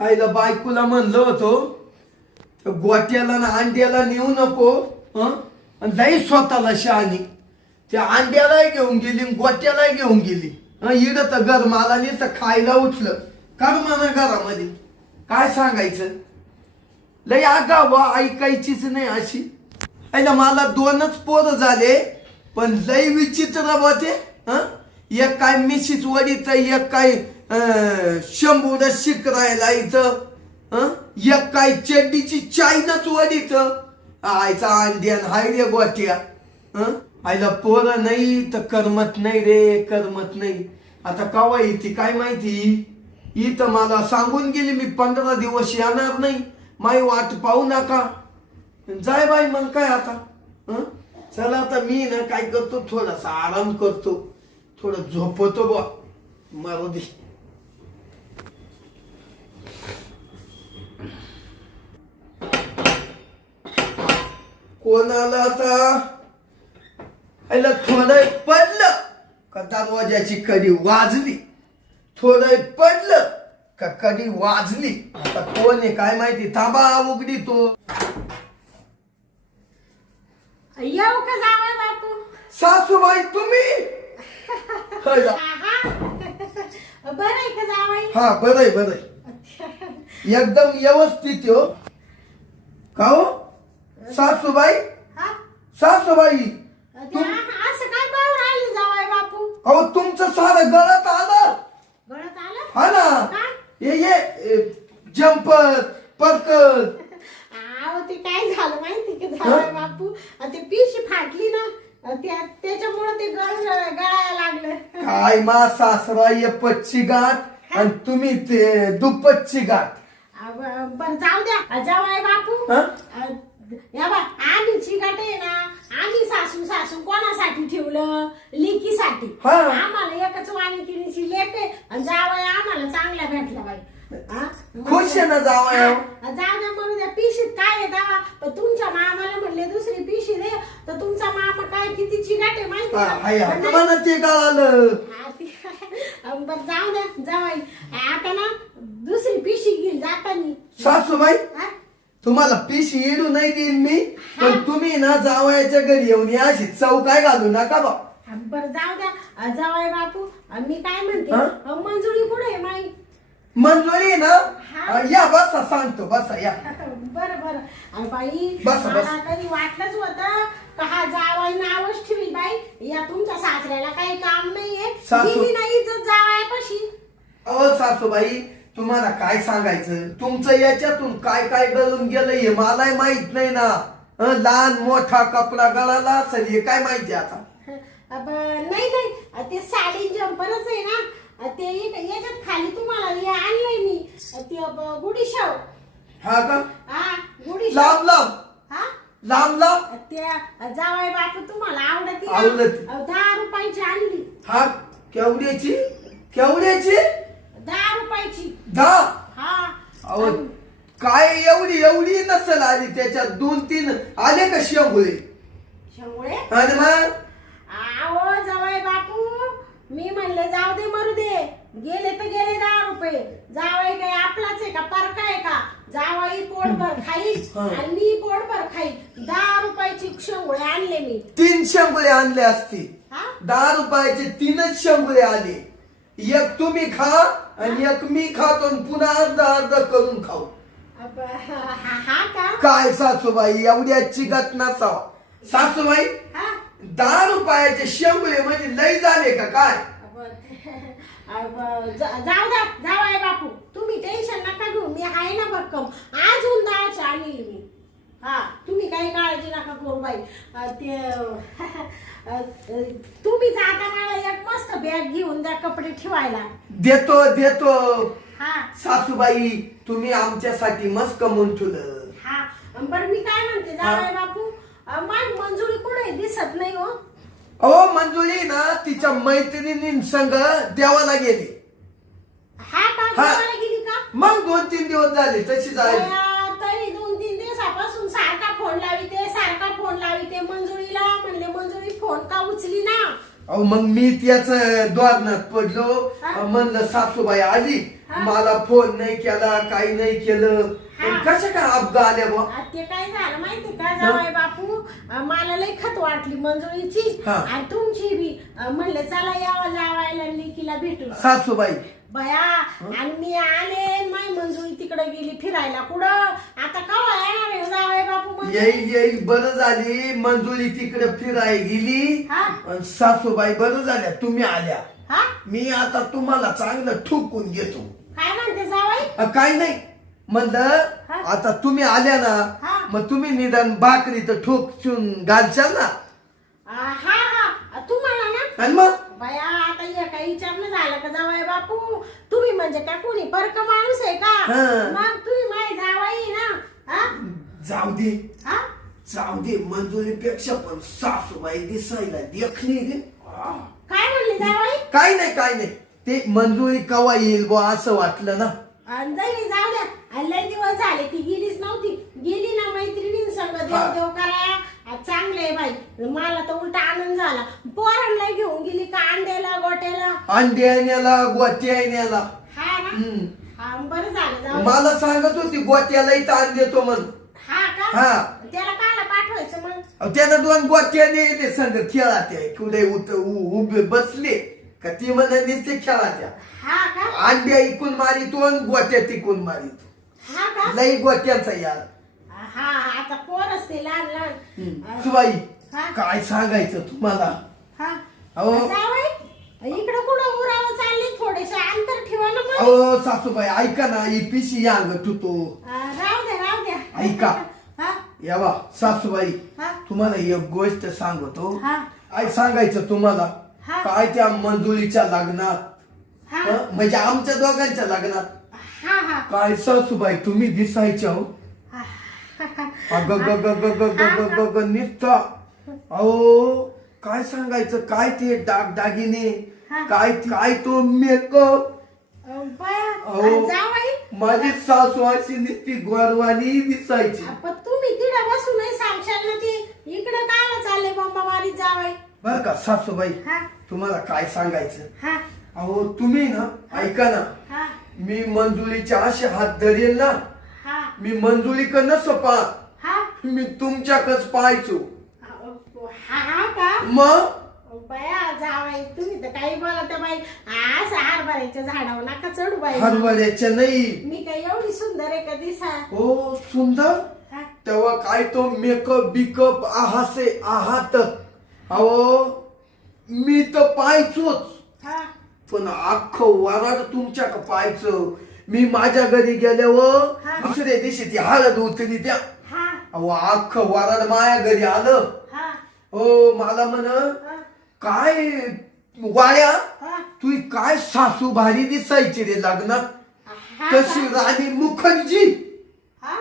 आईला बायकोला म्हणलं होतं गोट्याला ना अंड्याला नेऊ नको आणि लई स्वतःला शहाणी त्या अंड्यालाही घेऊन गेली गोट्यालाही घेऊन गेली इड तर घर मला नुसतं खायला उठलं कर म्हणा घरामध्ये काय सांगायचं लई आगाव ऐकायचीच नाही अशी आईला मला 2च पोरं झाले पण लई विचित्र होते एक काय मिशीच वडीत एक काय शंभूर शिकरायला इथं एक काय चड्डीची चायनाच वडीत आयचा अंड्यान हाय रे गोट्या आईला पोरं नाही तर करमत नाही रे करमत नाही आता कवा येते काय माहिती इथं मला सांगून गेली मी 15 दिवस येणार नाही माई वाट पाहू नका जाय बाई मग काय आता चला आता मी ना काय करतो थोडासा आराम करतो थोडं झोपतो बा मारू दे कोणाला आता आईला थोडं पडलं का दरवाजाची कडी वाजली थोडं पडलं का कडी वाजली आता कोण आहे काय माहिती थांबा उघडी तो येऊ का जावई बापू सासूबाई तुम्ही बरं आहे का जावई हा बरं एकदम व्यवस्थित हो का हो सासूबाई हा सासूबाई असं काय पाहू राहिले जावई बापू अहो तुमचं सारं गळत आलं गळत आलं हा ना काय ये जम्पर पर्कल अहो ते काय झालं माहिती का जावई बापू ते पिशी फाटली ना त्याच्यामुळे ते गळायला लागलं काय मा सासरा पच्ची गाठ आणि तुम्ही ते दुप्पटची गाठ पण जाऊ द्या जावई बापू या बा आम्ही चिकाट आहे ना आम्ही सासू कोणासाठी ठेवलं लेकीसाठी आम्हाला एकच वाणिकीची लेक आहे आणि जावई आम्हाला चांगला भेटला बाई खुश आहे ना जावया जाऊ द्या म्हणून द्या पिशीत काय आहे दावा पण तुमच्या मामाला म्हणले दुसरी पिशी दे तर तुमचा मामा काय किती चिकाट आहे माहिती मला ते कळालं बरं जाऊ द्या जावाई आता ना दुसरी पिशी घेईल जातानी सासूबाई तुम्हाला पिशी येडू नाही देईन मी पण तुम्ही ना जावयाच्या घरी येऊन या अशी चव काय घालू नका बा बरं जाऊ द्या जावई बापू मी काय म्हणते मंजुरी कुठे आहे माई मंजुरी ना या बसा सांगतो बसा या बरं बाई बसा मला कधी वाटलंच होतं का हा जावाई नावच ठेवी बाई या तुमच्या सासऱ्याला काही काम नाहीये गेली नाही इज्जत जावायपाशी अहो सासूबाई तुम्हाला काय सांगायचं तुमचं याच्यातून काय काय गळून गेलं हे मलाही माहित नाही ना लहान मोठा कपडा गळाला असेल हे काय माहिती आता नाही ते साडी जम्परच आहे ना ते याच्यात खाली तुम्हाला हे आणलंय मी ते गुडीशाव हा का गुडीशाव लांब त्या जावाई बापू तुम्हाला आवडत 10 रुपयाची आणली हा केवढ्याची 10 रुपयाची 10 हा काय एवढी नसेल आली त्याच्यात 2-3 आले का शेंगुळे आणि मग आओ जावाई बापू मी म्हणले जाऊ दे मरू दे गेले तर गेले 10 रुपये जावाई काय आपलाच आहे का परका आहे का जावाई पोटभर खाई आणि मी पोटभर खाई 10 रुपयाची शेंगुळे आणले मी 3 शेंगुळे आणले असते 10 रुपयाचे 3च शेंगुळे आले एक तुम्ही खा आणि एक मी खातो पुन्हा अर्धा करून खाऊ हा का काय सासूबाई एवढ्याची गत नसावा सासूबाई 10 रुपयाचे शेंगुळे म्हणजे लई झाले का काय जाऊ द्या जावाई बापू तुम्ही टेन्शन नका घेऊ मी आहे ना भक्कम अजून 10 आणली मी तुम्ही काही काळजी नका करू बाई ते तुम्ही जाता मला एक मस्त बॅग घेऊन द्या कपडे ठेवायला देतो सासूबाई तुम्ही आमच्यासाठी मस्त कमवून ठेवलं बरं मी काय म्हणते जावाई बापू मंजुरी कुठे दिसत नाही हो अहो मंजुरी ना तिच्या मैत्रिणी संग देवाला गेली गेली का मग 2-3 दिवस झाले तशी जायला तरी 2-3 दिवसापासून सारखा फोन लाविते मंजुरीला म्हणले मंजुरी फोन का उचली ना अहो मग मी त्याच द्वारणात पडलो. हा. म्हणलं सासूबाई आली, हा. मला फोन नाही केला, काही नाही केलं. हा. कशा काय अपघात आल्या बा? ते काय झालं माहिती का जावई बापू, मला लई खत वाटली मंजुळीची हा. आणि तुमची बी. म्हणले चला यावं जावायला लेकीला भेटून. सासूबाई बया आणि मी आले, माई मंजुळी तिकडे गेली फिरायला. कुठं आता कवा येणार आहे जावई बापू म्हणजे? येईल बरं झाली. मंजुळी तिकडे फिराय गेली हा. आणि सासूबाई बरं झाल्या तुम्ही आल्या. हा मी आता तुम्हाला चांगलं ठोकून घेतो. काय म्हणते जावई? काही नाही म्हणलं. हा. आता तुम्ही आल्या हा. ना, मग तुम्ही निदान भाकरी तर ठोकून घालशाल ना. हा हा तुम्हाला ना आणि मग बया आता हे काही विचारणं झालं का जावई बापू? तुम्ही म्हणजे काय कोणी परक माणूस आहे का? हा. मग तुम्ही माई जावाई ना. हा जाऊ दे हा जाऊ दे. मंजुरीपेक्षा पण सासूबाई दिसायला देखणी रे. काय म्हणले जावई? काय नाही काय नाही. ते मंजुरी कवा येईल बुवा असं वाटलं ना. नाही जाऊ द्या. आणि लय दिवस झाले ती गेलीच नव्हती. गेली ना मैत्रिणींसंग देव हा. देव कराया. चांगलं आहे बाई. मला तर उलटा आनंद झाला. पोरांना घेऊन गेली का अंड्याला गोट्याला. अंडे आण्याला गोट्या आण्याला. हा ना. हम्म. हा बरं झालं जाऊ. मला सांगत होती गोट्यालाही ताण देतो म्हणून. हा का? हा. त्याला काला पाठवायचं मग? अहो, त्यानं 2 गोट्याने येते संग खेळात्या. कुठे उभे बसले का ती म्हणा नुसते खेळात्या. हा का? अंड्या इकून मारितो आणि गोट्या टिकून मारितो. हा का? लई गोट्याचा यार. हा आता पोर असते लहान लहान. सुबाई हा. काय सांगायचं तुम्हाला. हा अहो. जावई इकडं कुठं उरावं चालले, थोडेसे अंतर ठेवा ना मग. अहो सासूबाई ऐका ना, ही पिशी अंग तुतो. राहू द्या राहू द्या. ऐका. हा या बा सासूबाई, हा तुम्हाला एक गोष्ट सांगतो. हा काय सांगायचं तुम्हाला. हा. काय त्या मंजुळीच्या लग्नात, हा म्हणजे आमच्या दोघांच्या लग्नात हा हा काय सासूबाई तुम्ही दिसायच्या हो. अग ग ग ग ग ग ग ग ग निघता. अहो काय सांगायचं. काय ते दागदागिने, हा. काय काय तो मेकअप. बया जावई माझी सासू अशी नुसती गोरवानी दिसायची. पण तुम्ही तिकडे बसून नाही सांगशाल ना. ती इकडं कायला चालले बाबा मारी जावई? बर का सासूबाई, हा तुम्हाला काय सांगायचं. हा अहो तुम्ही ना ऐका ना, हा मी मंजुळीच्या असे हात धरेल ना, हा मी मंजुळीकडनं सपा, हा मी तुमच्याकच पाहायचो. हा का? मग बया जावाई तुम्ही तर काही बोलत बाई. असं हरभऱ्याच्या झाडावर नका चढू बाई. हरभऱ्याच्या नाही. मी काय एवढी सुंदर आहे का दिसा? हो सुंदर. हा? तेव्हा काय तो मेकअप बिकअप आहासे आहात. अहो मी तर पाहायचोच, हा पण अख्खं वराड तुमच्या का पाहायचं. मी माझ्या घरी गेल्यावर हा. दुसऱ्या दिवशी ती हळद उतरी त्या. हा अहो अख्खं वराड माया घरी आलं. हा हो मला म्हण हा काय वाड्या, हा तू काय सासू भारी दिसायची रे लग्नात. हा तशी का? राणी मुखर्जी. हा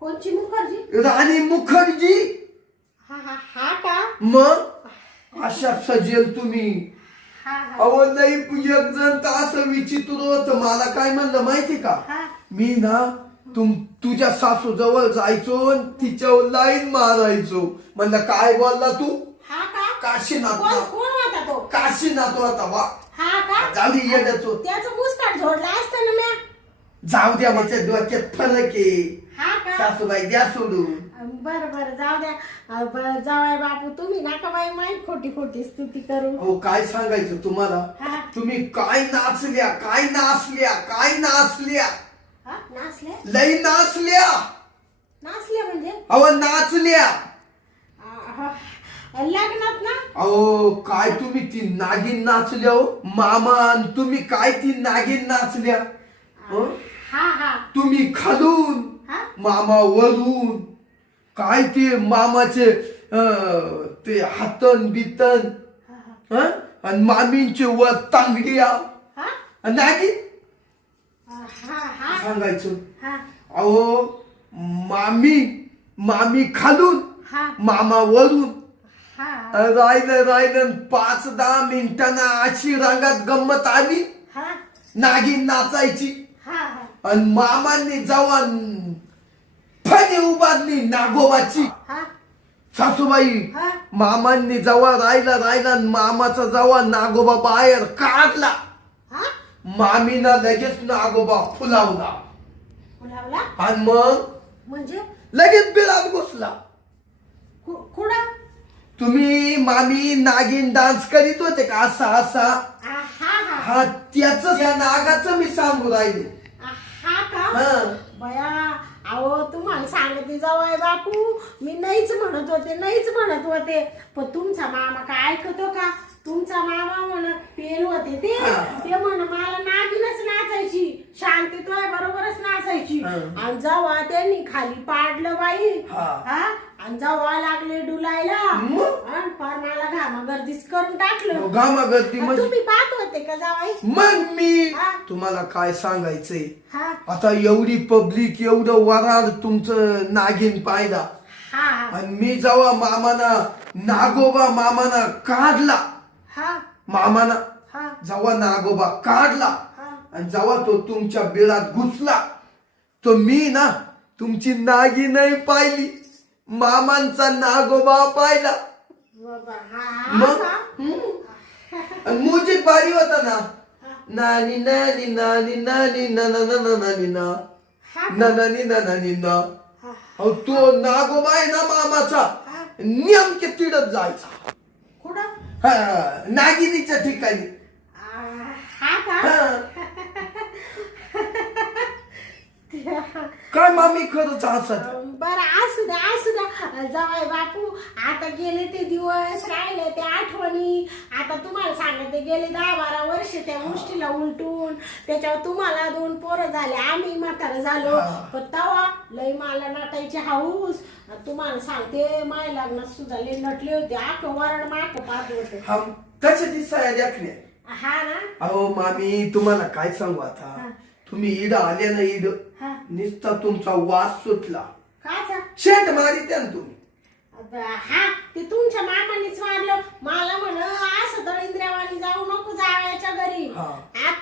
कोणची मुखर्जी? राणी मुखर्जी. हा हा हा का? मग अशा सजेल तुम्ही. हा हा अहो लई एक जण तर असं विचित्र होत. मला काय म्हणलं माहिती का, हा मी ना तुझ्या सासू जवळ जायचो आणि तिच्यावर लाईन मारायचो. म्हणलं काय बोलला तू. हा का? काशीनाथ कोण कोण होता तो? काशीनाथ होता वा. हा का? जाऊ दे येडच होत. त्याचं मुस्काट झोडला असतं ना म्या. जाऊ द्या माझ्या डोक्यात फरक आहे. हा का? सासूबाई द्या सोडून. बरं बरं जाऊ द्या. जावाय बापू तुम्ही नका बाई माई खोटी खोटी स्तुती करू. हो काय सांगायचं तुम्हाला. हा तुम्ही काय नाचल्या काय नाचल्या काय नाचल्या. हा नाचल्या? लई नाचल्या. नाचल्या म्हणजे? अहो नाचल्या. लग्नात ना? अहो काय तुम्ही ती नागिन नाचल्या हो. मामा आणि तुम्ही काय ती नागिन नाचल्या. हं? हा हा तुम्ही खालून, हा मामा वरून. काय ते मामाचे ते हातन बितन, हं? आणि मामींचे वर तांगड्या. हा आणि नागिन हा हा सांगायचं. हा अहो मामी खालून, हा मामा वरून. हा राहिलं 5-10 मिनिटांना अशी रांगात गंमत आली. हा नागिन नाचायची हा आणि मामांनी जवान फणी उभारली नागोबाची. हा सासूबाई हा? मामांनी जवळ राहिला मामाचा जवळ नागोबा बाहेर काढला हा? मामीना लगेच नागोबा फुलावला फुलावला आणि मग म्हणजे लगेच बिळात घुसला. कुठं? तुम्ही मामी नागिन डान्स करीत होते का असा असा हा हा हा त्याच या नागाचं मी सांगू राहिले. हा का? हा. बया अहो तुम्हाला सांगते जावई बापू मी नाहीच म्हणत होते पण तुमचा मामा काय ऐकतो का? तुमचा मामा म्हणत पेल होते ते म्हण मला नागिनच नाचायची शांती तो बरोबरच नाचायची आणि जेव्हा त्यांनी खाली पाडलं बाई हा आणि जेव्हा लागले डुलायला आणि फार मला घामागर्दीच करून टाकलं. घामागर्दी म्हणजे तुम्ही पाहत होते का जावाई? मग मी तुम्हाला काय सांगायचंय हा आता एवढी पब्लिक एवढं वराड तुमचं नागिन पाहिला हा आणि मी जेव्हा नागोबा मामाना काढला हा मामाना हा जेव्हा नागोबा काढला आणि जेव्हा तो तुमच्या बिळात घुसला तो मी ना तुमची नागी नाही पाहिली मामांचा नागोबा पाहिला. मग म्युझिक भारी होता ना नानी नानी नानी नानी नानी नानी नानी ना तो नागोबा आहे ना मामाचा नेमके तिडत जायचा कुठं? नागिनीच्या ठिकाणी. हा का? काय मामी खरंच हसत. बरं असू द्या जावई बापू आता गेले ते दिवस राहिले ते आठवणी. आता तुम्हाला सांगते गेले 10-12 वर्ष त्या गोष्टीला उलटून त्याच्यावर तुम्हाला 2 पोरं झाले आम्ही म्हातारं झालो पण तवा लय मला नटायची हाऊस. तुम्हाला सांगते माय लग्नात सुद्धा लय नटले होते आख वरड माक पाहत होते. कशा दिसाया देखणे. हा ना. अहो मामी तुम्हाला काय सांगू आता तुम्ही इड आले ना इड नुसता तुमचा वास सुटला. काचा? शेट मारित्या ना तुम्ही. हा ते तुमच्या मामानीच मारलं मला म्हण असं दळिंद्र्यावानी जाऊ नको जावयाच्या घरी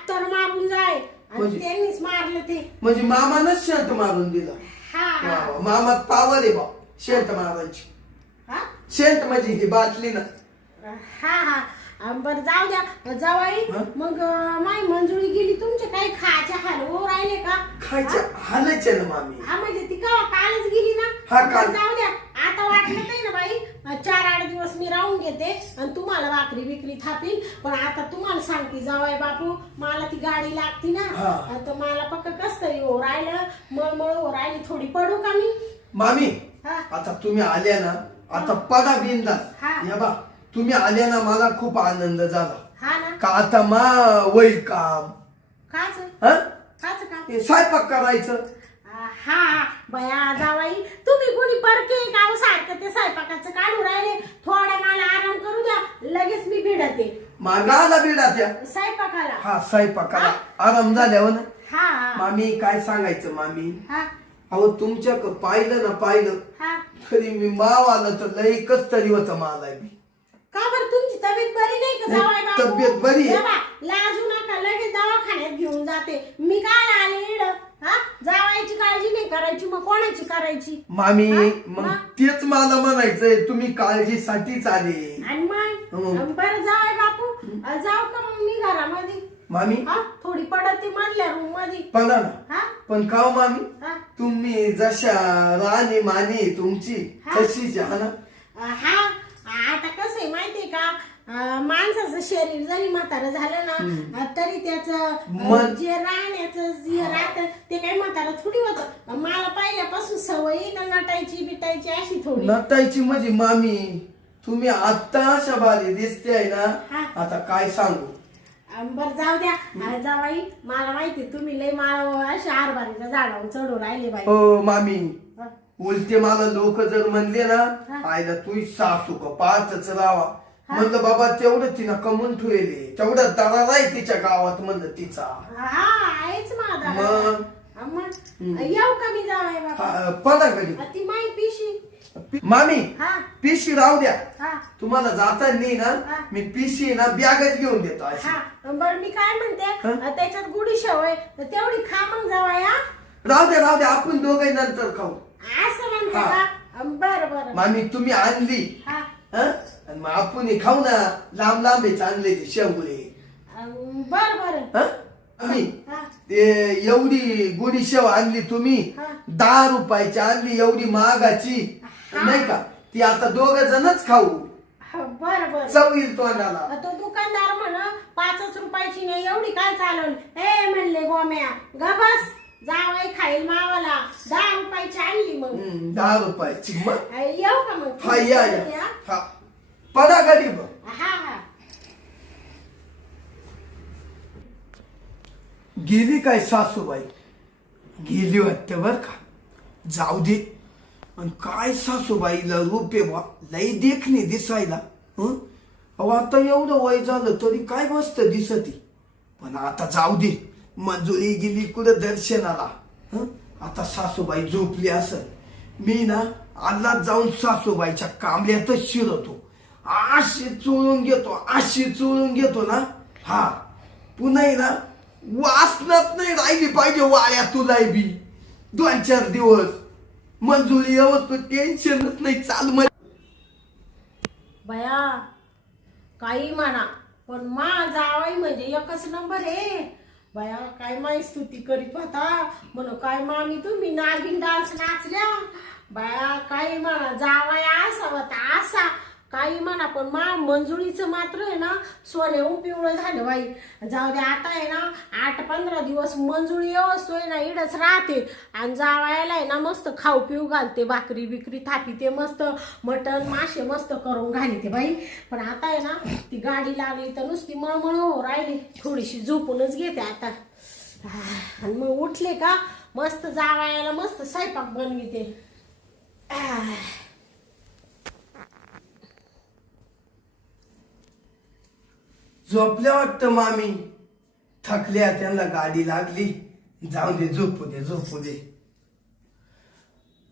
तर मारून जाय आणि त्यांनीच मारलं ते. म्हणजे मामानच शेंट मारून दिला. हा मामात पावर आहे बा शेंट मारायची. शेंट म्हणजे ही बाटली ना. हा हा बरं जाऊ द्या जावाई मग माई मंजुळी गेली तुमचे काही खायचे हाल हो राहिले का? खायच्या हालायचे ना मामी. हा म्हणजे ती कालच गेली ना. जाऊ द्या आता वाटलं नाही ना बाई 4-8 दिवस मी राहून घेते आणि तुम्हाला भाकरी बिकरी थापील पण आता तुम्हाला सांगते जावाई बापू मला ती गाडी लागती ना तर मला पक्क कस तरी हो राहिलं मळमळ हो राहिली थोडी पडू का मी? मामी आता तुम्ही आल्या ना आता पडा बिंदास. या बा तुम्ही आल्या ना मला खूप आनंद झाला का आता वैल काम काच काम स्वयंपाक करायचं. हा बया जावाई तुम्ही कोणी परके का सारखं ते स्वयंपाकाचं काढू राहिले थोडा मला आराम करू द्या लगेच मी भिडते. मागाला बिडा त्या स्वयंपाकाला. हा स्वयंपाकाला आराम झाल्यावर ना. हा मामी काय सांगायचं मामी हा अहो तुमच्या पाहिलं तरी मी माव आलं तर लय कस तरी होतं मला बी. का बरं तुमची तब्येत बरी नाही का जावाई बापू? तब्येत बरी आहे. लाजू नका लगेच दवाखान्यात घेऊन जाते मी. काय आले इड जावायची काळजी नाही करायची मग कोणाची करायची मामी? मग तेच मला म्हणायचंय तुम्ही काळजीसाठीच आले. आणि मग बरं जावाई बापू जाऊ का मग मी घरामध्ये? मामी थोडी पडते मधल्या रूम मध्ये पडा ना. पण का मामी तुम्ही जशा राणी मानी तुमची तशीच आहे ना. हा आता कसं आहे माहितीये का माणसाचं शरीर जरी म्हातारं झालं ना तरी त्याचं जे राहण्याचं जे राहत ते काही म्हातारं थोडी होत. मला पहिल्यापासून सवय ना नटायची बिटायची अशी थोडी. नटायची म्हणजे मामी तुम्ही आता अशा भारी दिसते आहे ना आता काय सांगू. बर जाऊ द्या जावाई मला माहिती तुम्ही लय मला अशा आरबारीच्या झाडावर चढून राहिले बाई. हो मामी उलटे मला लोक जर म्हणले ना आयला तू सासू का पाचच रावा म्हणलं बाबा तेवढं तिनं कमवून ठेवले तेवढं दरार आहे तिच्या गावात म्हणलं तिचा. आहेच माझा मग येऊ का मी जावाई बाबा? पडा घरी. ती माई पिशी मामी पिशी राहू द्या तुम्हाला जाता नाही ना मी पिशी ना बॅगच घेऊन देतो. बर मी काय म्हणते त्याच्यात गुढी शेवय तेवढी खा मग जावाया. राहू द्या आपण दोघे नंतर खाऊ. असं म्हणते का? बर बर मामी तुम्ही आणली हा हं? आणि मग आपण हे खाऊ ना, लांब लांब आहे चांगले ते शेवगुळे. बर बर हं? आम्ही हा ते एवढी गोडी शेव आणली तुम्ही, हा. 10 रुपयाची आणली, एवढी महागाची हा. नाही का, ती आता 2 जणच खाऊ, बर बर चव येईल तोंडाला. तो दुकानदार म्हण 5 रुपयाची नाही एवढी काय चालवल. हे म्हणले गोम्या ग बस, जावई खाईल मावाला, 10 रुपयाची आणली. मग 10 रुपयाची. मग येऊ का मग? हा या हा, पडा गाडी बघ. हा हा गेली काय सासूबाई, गेली वाटतं बर का, जाऊ दे. आणि काय सासूबाईला रूपे बा, लई देखणे दिसायला. हं? अहो आता एवढं वय झालं तरी काय मस्त दिसती. पण आता जाऊ दे, मंजुरी गेली कुठं दर्शनाला. हं? आता सासूबाई झोपली असं, मी ना आल्लात जाऊन सासूबाईच्या कांबल्यातच शिरतो, अशी चोळून घेतो ना. हा पुन्हा ना वासनाच नाही राहिली पाहिजे वाळ्या तुला बी 2-4 दिवस. मंजुरी अवस्था टेन्शनच नाही चाल. बया काही म्हणा, पण मा जावाई म्हणजे एकच नंबर आहे. बया काय माही स्तुती करीत होता म्हण, काय मामी तुम्ही नागिन डान्स नाचल्या. बया काही म्हणा, जावाई असा होता असा, काही म्हणा, पण मा मंजुळीचं मात्र आहे ना सोन्याहून पिवळं झालं बाई. जाऊ दे, आता आहे ना 8-15 दिवस मंजुळी व्यवस्थोय ना इडच राहते, आणि जावायला आहे ना मस्त खाऊ पिऊ घालते, भाकरी बिकरी थापीते, मस्त मटण मासे मस्त करून घालते बाई. पण आता आहे ना ती गाडी लागली तर नुसती मळमळ हो राहिली, थोडीशी झोपूनच घेते आता. आणि मग उठले का मस्त जावायला मस्त स्वयंपाक बनविते. झोपल्या वाटतं मामी, थकल्या, त्यांना गाडी लागली. जाऊ दे, झोपू दे.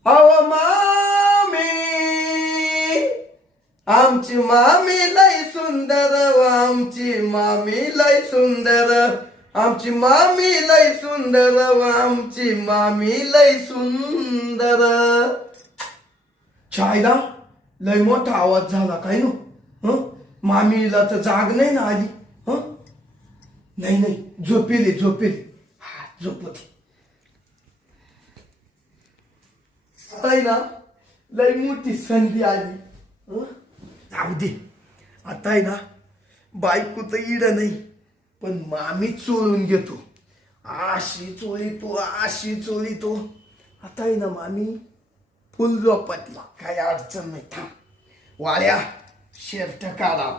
अहो मामी, आमची मामी लय सुंदर, आमची मामी लय सुंदर, आमची मामी लय सुंदर, आमची मामी लय सुंदर. छायला लय मोठा आवाज झाला काय नो. हं? मामीला तर जाग नाही ना आली. हं? नाही झोपेली. हा झोपती. आता आहे ना लय मोठी संधी आली. हं? जाऊ दे, आता आहे ना बायको तर इड नाही, पण मामी चोळून घेतो, अशी चोळीतो. आता आहे ना मामी फुल झोपती, काही अडचण नाही. थांब वाळ्या, शर्ट काढा.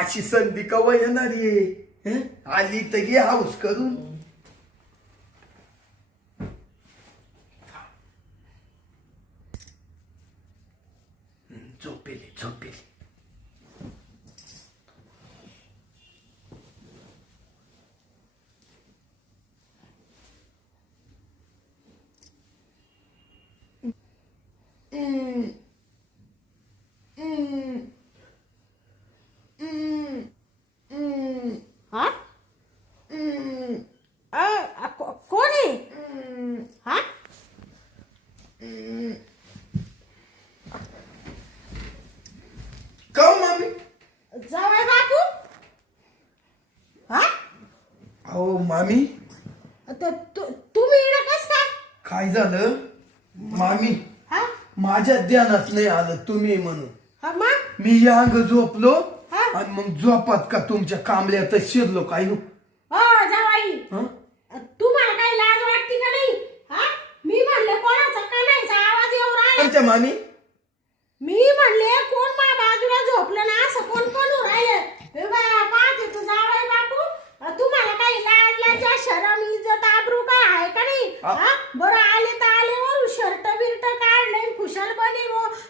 अशी संधी कवा येणार आहे? आली तर घे हाऊस करून. झोपेली. हा कोण आहे? हा का मामी? जावाई बापू. हा अहो मामी, तुम्ही इकडं कस काय झालं मामी, हा माझ्या ध्यानात नाही आलं तुम्ही म्हणून. हा मग मी या अंग झोपलो, हा? आणि मग झोपात का तुमच्या कांबल्यात शिरलो काय नो. हो जावाई, हं? तुम्हाला काही लाज वाटते का नाही? हा मी म्हणले कोणाचा कानाचा आवाज येऊ राहिला. कोणत्या मामी? मी म्हणले कोण माझ्या बाजूला झोपलं ना असं कोण राहिलं. हे बघा पाहते तू जावाई बापू, तुम्हाला काही लाज लाजा शरम इज्जत आबरू काय आहे का नाही? हा बरं आले तर आले वरून शर्ट बिर्ट काढले, खुशाल बने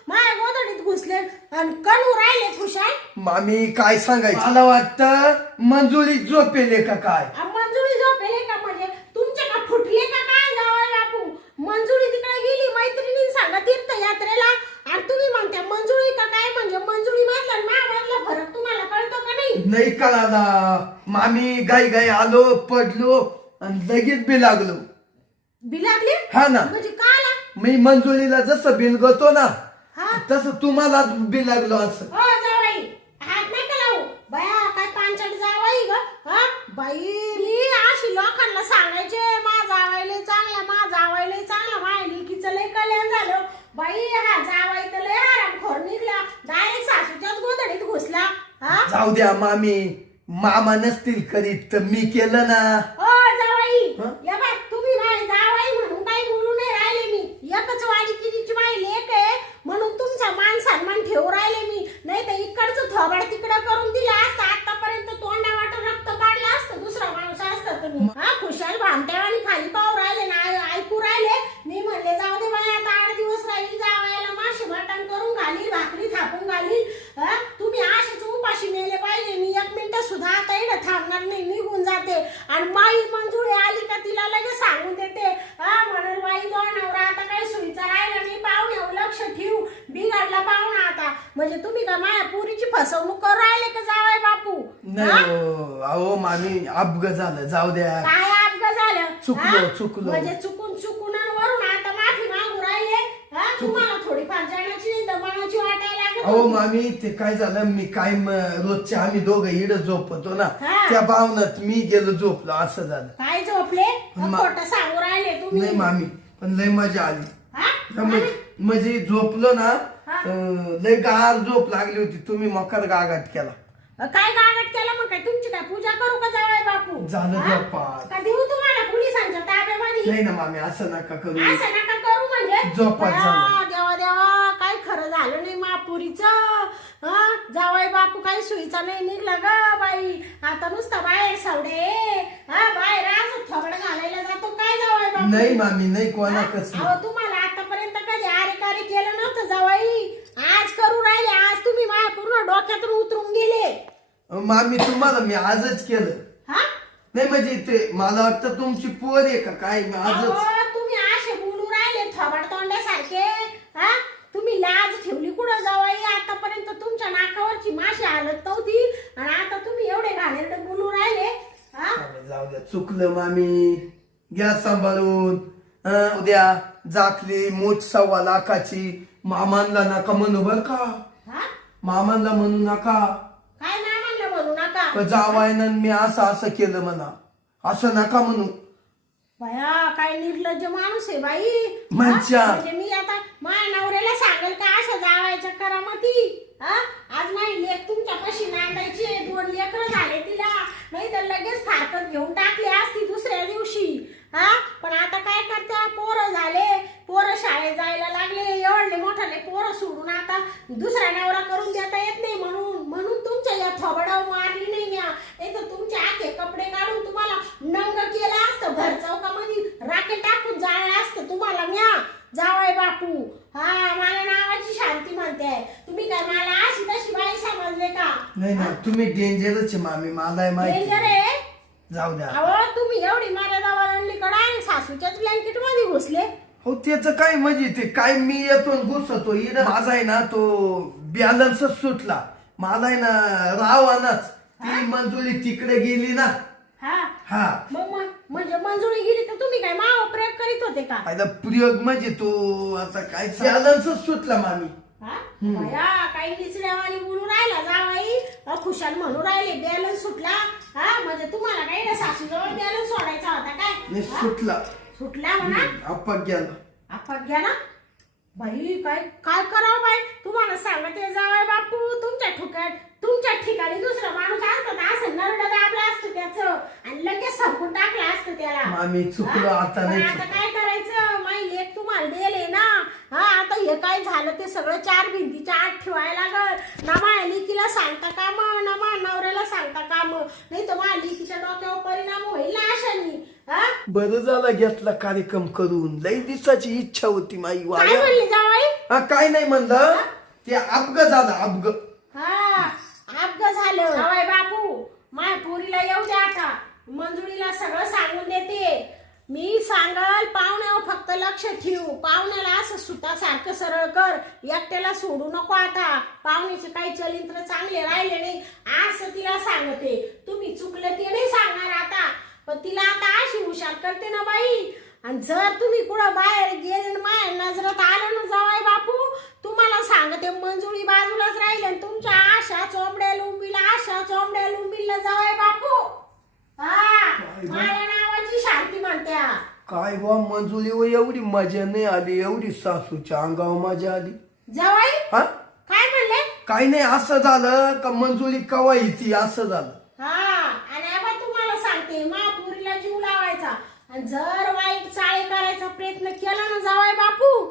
माझ्या गोधडीत घुसले आणि कणू राहिले खुशाल. मामी काय सांगायचं, मला वाटतं मंजुळी झोपेले का काय. मंजुळी झोपेले का म्हणजे तुमचे का फुटले का काय जावाई बापू? मंजुळी तिकडे गेली मैत्रिणी सांगा तीर्थयात्रेला, आणि तुम्ही म्हणता मंजुळी का काय? म्हणजे मंजुळी मधला मधला फरक तुम्हाला कळतो का नाही? नाही कळाला मामी, गाई आलो, पडलो आणि लगेच बी लागलो. बी लागले हा ना. म्हणजे मी मंजुळीला जसं बिलगतो ना हा तसं तुम्हाला बिलगलो असं. हो जावाई हात नका लावू बया काय पांचट जावाई ग हा बाई मी अशी लोकांना सांगायचे मा जावायले चांगला माझ्या लेकीचं लय कल्याण झालं बाई हा जावाई तर लय आरामखोर निघला डायरेक्ट सासूच्याच गोधडीत घुसला हा जाऊ द्या मामी, मामा नसतील करीत तर मी केलं ना. ओ जावाई हं? या बा तुम्ही माझे जावाई म्हणून काही बोलू नाही राहिले मी एकच वाडी किरीची माझी लेक आहे म्हणून तुमचा मान सन्मान ठेवू राहिले मी नाही तर इकडचं थोबाड तिकडं करून दिलं असतं आतापर्यंत तोंडा वाटून रक्त काढलं असतं दुसरा माणूस असतं तुम्ही हा खुशाल भामट्या आणि खाली पाहू राहिले ना ऐकू राहिले मी म्हणले जाऊ दे बाई आता 8 दिवस राहील जावायला मासे मटण करून घालील भाकरी थापून घालील हा तुम्ही असेच उपाशी मेले पाहिजे मी 1 मिनिट सुद्धा आता इकडे थांबणार नाही निघून जाते आणि माई मंजुळी आली का तिला लगेच सांगून देते हा म्हणाल बाई तो नवरा आता काही सुईचा राहिला नाही पाहुण्यावर लक्ष ठेवू बिघडला पाहुणा आता म्हणजे तुम्ही का माझ्या पुरीची फसवणूक करू राहिले का जावाय बापू नाही हो, अहो मामी अपघात झालं, जाऊ द्या. काय अपघात झालं चुकलो. म्हणजे चुकून आणि वरून आता माफी मागू राहिले हा तुम्हाला थोडीफार जाण्याची नाही तर मनाची वाटायला लागत अहो होती. मामी ते काय झालं, मी काय रोजच्या आम्ही दोघं इड झोपतो ना हा. त्या भावनात मी गेलो झोपलो असं झालं. काय झोपले मा- खोटं सांगू राहिले तुम्ही नाही मामी पण लय मजा आली. हा? म्हणजे झोपलो ना हा. लय गार झोप लागली होती, तुम्ही मकर गागाट केला. काय गागट केलं मग काय तुमची काय पूजा करू का जावाय बापू झालं हा? झोपाट. का देऊ तुम्हाला पोलिसांच्या ताब्यामध्ये नाही ना मामी असं नका करू. असं नका करू म्हणजे झोपाट झालं. देवा देवा काय खरं झालं नाही महापुरीचं हा जावाई बापू काही सुईचा नाही निघला ग बाई आता नुसतं बाहेर सवडे हा बाहेर असं थोबड घालायला जातो काय जावाई बापू नाही मामी नाही कोणा कसं. अहो तुम्हाला आतापर्यंत कधी आरे कार्य केलं नव्हतं जावाई आज करू राहिले आज तुम्ही माझ्या पूर्ण डोक्यातून उतरून गेले मामी तुम्हाला मी आजच केलं. हा नाही म्हणजे ते मला वाटतं तुमची पोर आहे का काय, मी आजच. अहो, तुम्ही असे बोलू राहिले थोबाड तोंड्यासारखे हा तुम्ही लाज ठेवली कुठं जावाई आतापर्यंत तुमच्या नाकावरची माशी हालत नव्हती आणि आता तुम्ही एवढे घाणेरडे बोलू राहिले हा मामी, जाऊ द्या चुकलं मामी, घ्या सांभाळून. उद्या जाकली मूठ 1.25 लाखाची, मामांना नका म्हणू बर का, हा मामांना म्हणू नका. काय नाही म्हणलं म्हणू नका जावायनं मी असं केलं म्हणा, असं नका म्हणू. बया काय निर्लज्ज माणूस आहे बाई म्हणजे? हा? म्हणजे मी आता माझ्या नवऱ्याला सांगेल का असं जावायच्या करामती हा आज माझी लेक तुमच्या पाशी नांदायची 2 लेकरं झाले तिला नाही तर लगेच फारकत घेऊन टाकली असती दुसऱ्या दिवशी हा पण आता काय करता पोरं झाले पोरं शाळेत जायला लागले एवढले मोठाले पोरं सोडून आता दुसरा नवरा करून देता येत नाही म्हणून तुमच्या या थोबडावर मारली नाही म्या नाही तर तुमचे आखे कपडे काढून तुम्हाला नंग केलं असतं भर चौकामध्ये राखे टाकून जाळलं असतं तुम्हाला म्या जावाय बापू हा मला नावाची शांती म्हणते तुम्ही काय मला अशी तशी बाई समजले का नाही नाही तुम्ही डेंजरच आहे मामी, मला माहिती. डेंजर आहे जाऊ द्या. अहो तुम्ही एवढी मर्यादा वळणलीकडे आणि सासूच्याच ब्लँकेट मध्ये घुसले हो त्याचं काय म्हणजे ते काय मी येतो आणि घुसतो इड माझा आहे ना तो बॅलन्सच सुटला मला आहे ना रावणाच ती मंजुळी तिकडे गेली ना. हा हा म्हणजे मंजुळी गेली तर तुम्ही काय माव प्रयोग करीत होते का फायदा प्रयोग म्हणजे तो आता काय बॅलन्सच सुटला मामी. हा बया, काही निचड्यावानी बोलू राहिला जावाई खुशाल म्हणू राहिले बॅलन्स सुटला हा म्हणजे तुम्हाला काही ना सासूजवळ बॅलन्स सोडायचा होता काय नाही हा? सुटला. सुटला म्हणा अप्पा गेला. आपण घ्या ना बाई काय काय करावं बाई तुम्हाला सांगते जावाय बापू तुमच्या ठिकाणी दुसरा माणूस असतं असं नरड दाबलं असतं त्याचं आणि लगेच संपून टाकलं असतं त्याला मामी चुकलो हा? आता पण नाही आता काय करायचं माई लेक तुम्हाला दिले ना हा आता हे काय झालं ते सगळं 4 भिंतीच्या आत ठेवायला लागल ना माझ्या लेकीला सांगता काम ना माझ्या नवऱ्याला सांगता काम नाही तर माझ्या लेकीच्या डोक्यावर परिणाम होईल ना अशानी हा बरं झाला घेतला कार्यक्रम करून, लई दिवसाची इच्छा होती माई काय वाया. म्हणले जावाई हा काय नाही म्हणलं ते अपघात झाला अपघात. हा अपघात झालं जावाई बापू माझ्या पोरीला येऊ द्या आता मंजुळीला सगळं सांगून देते मी सांगल पाहुण्यावर फक्त लक्ष ठेवू पाहुण्याला असं सुतासारखं सरळ कर एकट्याला सोडू नको आता पाहुण्याचे काही चरित्र चांगले राहिले नाही असं तिला सांगते तुम्ही चुकलं ते नाही सांगणार आता पण तिला आता अशी हुशार करते ना बाई आणि जर तुम्ही कुठं बाहेर गेले माया माझ्या नावाची शांती म्हणत्या. काय बा मंजुली व एवढी मजा नाही आली, एवढी सासूच्या अंगावर मजा आली. जावई हा काय म्हणले? काही नाही, असं झालं का मंजुली कवा येते असं झालं. हा आणि आता तुम्हाला सांगते महापुरीला जीव लावायचा आणि जर वाईट चाळे करायचा प्रयत्न केला ना जावाय बापू,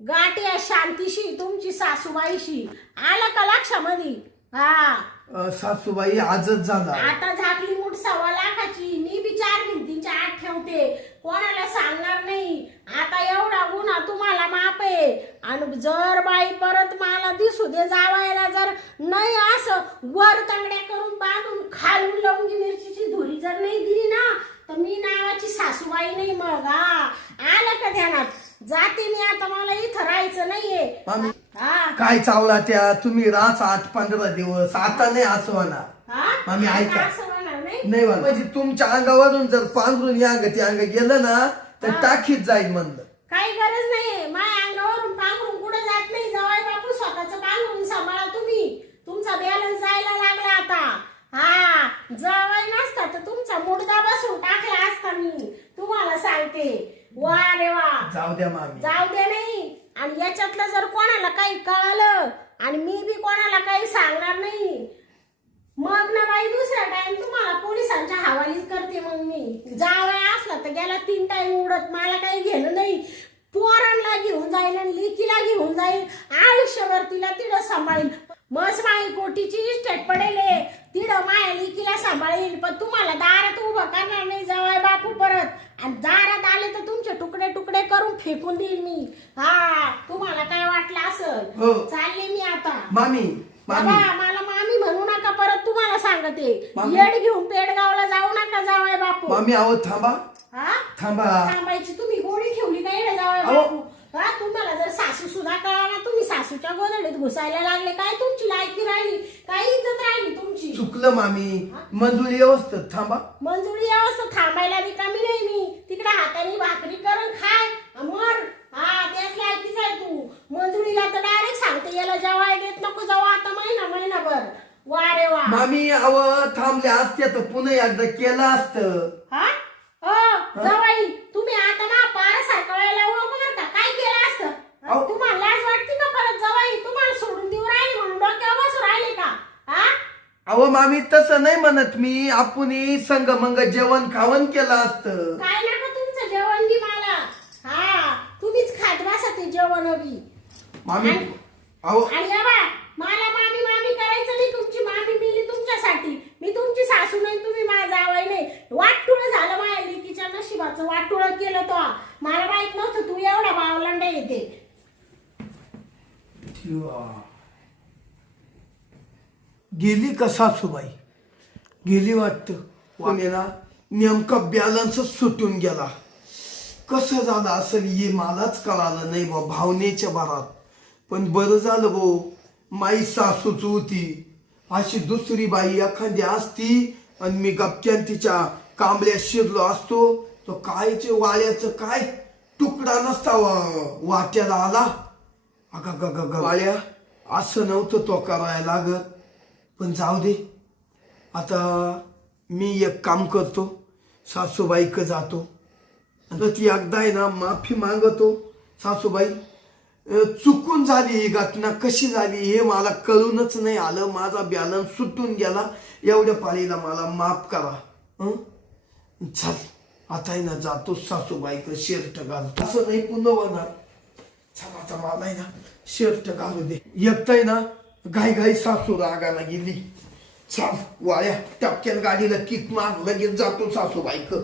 गाठी या शांतीशी तुमची सासूबाईशी. आलं का लक्षामध्ये? हा सासूबाई आजच झाला. आता झाकली मूठ 1.25 लाखाची. मी बी 4 भिंतींच्या आत ठेवते, कोणाला सांगणार नाही. आता एवढा गुन्हा तुम्हाला माफ आहे. आणि जर बाई परत मला दिसू दे जावायला जर नाही असं वर तंगड्या करून बांधून खालून लवंगी मिरचीची धुरी जर नाही दिली ना तर मी नावाची सासूबाई नाही मग. हा आलं का ध्यानात? जाते मी आता, मला इथं राहायचं नाहीये. मामी हा काय चावला त्या तुम्ही राच 8-15 दिवस, आता नाही असं होणार. हा मामी ऐका. आता असं होणार नाही. नाही होणार. म्हणजे तुमच्या अंगावरून जर पांघरून या अंग ते अंग गेलं ना तर टाकीत जाईल म्हणलं. काही गरज नाही, माझ्या अंगावरून पांघरून कुठे जात नाही. जवळ बापू स्वतःच पांघरून सांभाळा तुम्ही. तुमचा बॅलन्स जायला लागला आता. हा जवळ नसता तर तुमचा मुडदा बसून टाकला असता मी, तुम्हाला सांगते. वा रे वा. जाऊ द्या मामी. जाऊ दे नाही. आणि याच्यातलं जर कोणाला काही कळालं आणि मी बी कोणाला काही सांगणार नाही मग ना बाई दुसरा टाइम तुम्हाला पोलिसांच्या हवालीच करते. मग मी जावया असला तर गेला 3 टाइम उडत, मला काही घेणं नाही. पोरांना घेऊन जाईल आणि लिकीला घेऊन जाईल, आयुष्यभर तिला तिथं सांभाळील. मस माई कोटीची इस्टेट पडेल, तिथं माया लिकीला सांभाळील. पण तुम्हाला दारात उभं करणार नाही जावाय बापू परत. आणि दारात आले तर तुमचे तुकडे तुकडे करून फेकून देईल मी. हा तुम्हाला काय वाटलं हो. असं? चालले मी आता. मामी बाबा मामी मला मामी म्हणू नका परत, तुम्हाला सांगते. मामी. येड घेऊन पेडगावला जाऊ नका जावाय बापू. मामी अहो थांबा हा थांबा. थांबायची तुम्ही गोडी ठेवली का येडे जावाय अहो. बापू? हा तुम्हाला जर सासू सुद्धा कळाला, तुम्ही सासूच्या गोदडीत घुसायला लागले. काय तुमची लायकी राहिली, काय इज्जत राहिली तुमची? चुकलं मामी. मंजुरी व्यवस्थित थांबा. मंजुरी अवस्था थांबायला बी कमी नाही मी. तिकडे हाताने भाकरी करून खाय मर. हा त्याच लायकीच आहे तू. मंजुरीला तर डायरेक्ट सांगते याला जेवाय देत नको जाऊ आता महिनाभर. वा रे वा. मामी अव थांबल्या असत्या तर पुन्हा एकदा केलं असतं. हा जवाई तुम्ही आता मा पारासारखा वेळेला ओळखू बरं का? काय केलं असतं? अहो. तुम्हाला लाज वाटते का परत जवाई? तुम्हाला सोडून देऊ राहिले म्हणून डोक्यावर बसून राहिले का? हा अहो मामी तसं नाही म्हणत मी. आपण संग मंग जेवण खावण केलं असतं. काय नका तुमचं जेवण बी मला. हा तुम्हीच खात बसा ते जेवण बी. मामी आणि- अहो आणि या बा मला मामी मामी करायचं नाही. तुमची मामी मिली तुमच्यासाठी. मी तुमची सासू नाही, तुम्ही माझा जावई नाही. वाटुळ झालं माझ्या लेकीच्या नशिबाचं. वाटुळ केलं तो. मला माहित नव्हतं तू एवढा बावलांडा येते. गेली का सासूबाई? गेली वाटतं. ना नेमका बॅलन्स सुटून गेला. कसं झालं असेल हे मलाच कळालं नाही बा भावनेच्या भरात. पण बरं झालं भाऊ माई सासूच होती. अशी दुसरी बाई एखादी असती आणि मी गपक्यान तिच्या कांबळ्या शिरलो असतो तर कायचे वाळ्याचं काय तुकडा नसता वाट्याला आला. अगा वाळ्या असं नव्हतं तो करायला लागत. पण जाऊ दे आता मी एक काम करतो, सासूबाईक जातो आणि ती एकदा आहे ना माफी मागतो. सासूबाई चुकून झाली ही घटना, कशी झाली हे मला कळूनच नाही आलं. माझा बॅलन्स सुटून गेला. एवढ्या पाळीला मला माफ करा. चल आता आहे ना जातो सासूबाईक शर्ट घालतो. असं नाही पुन्हा होणार. चल आता मला आहे ना शर्ट घालू दे. एकटाय ना घाई सासू रागाला गेली. चल वाळ्या टपक्यान गाडीला किक मार लगेच जातो सासूबाईक.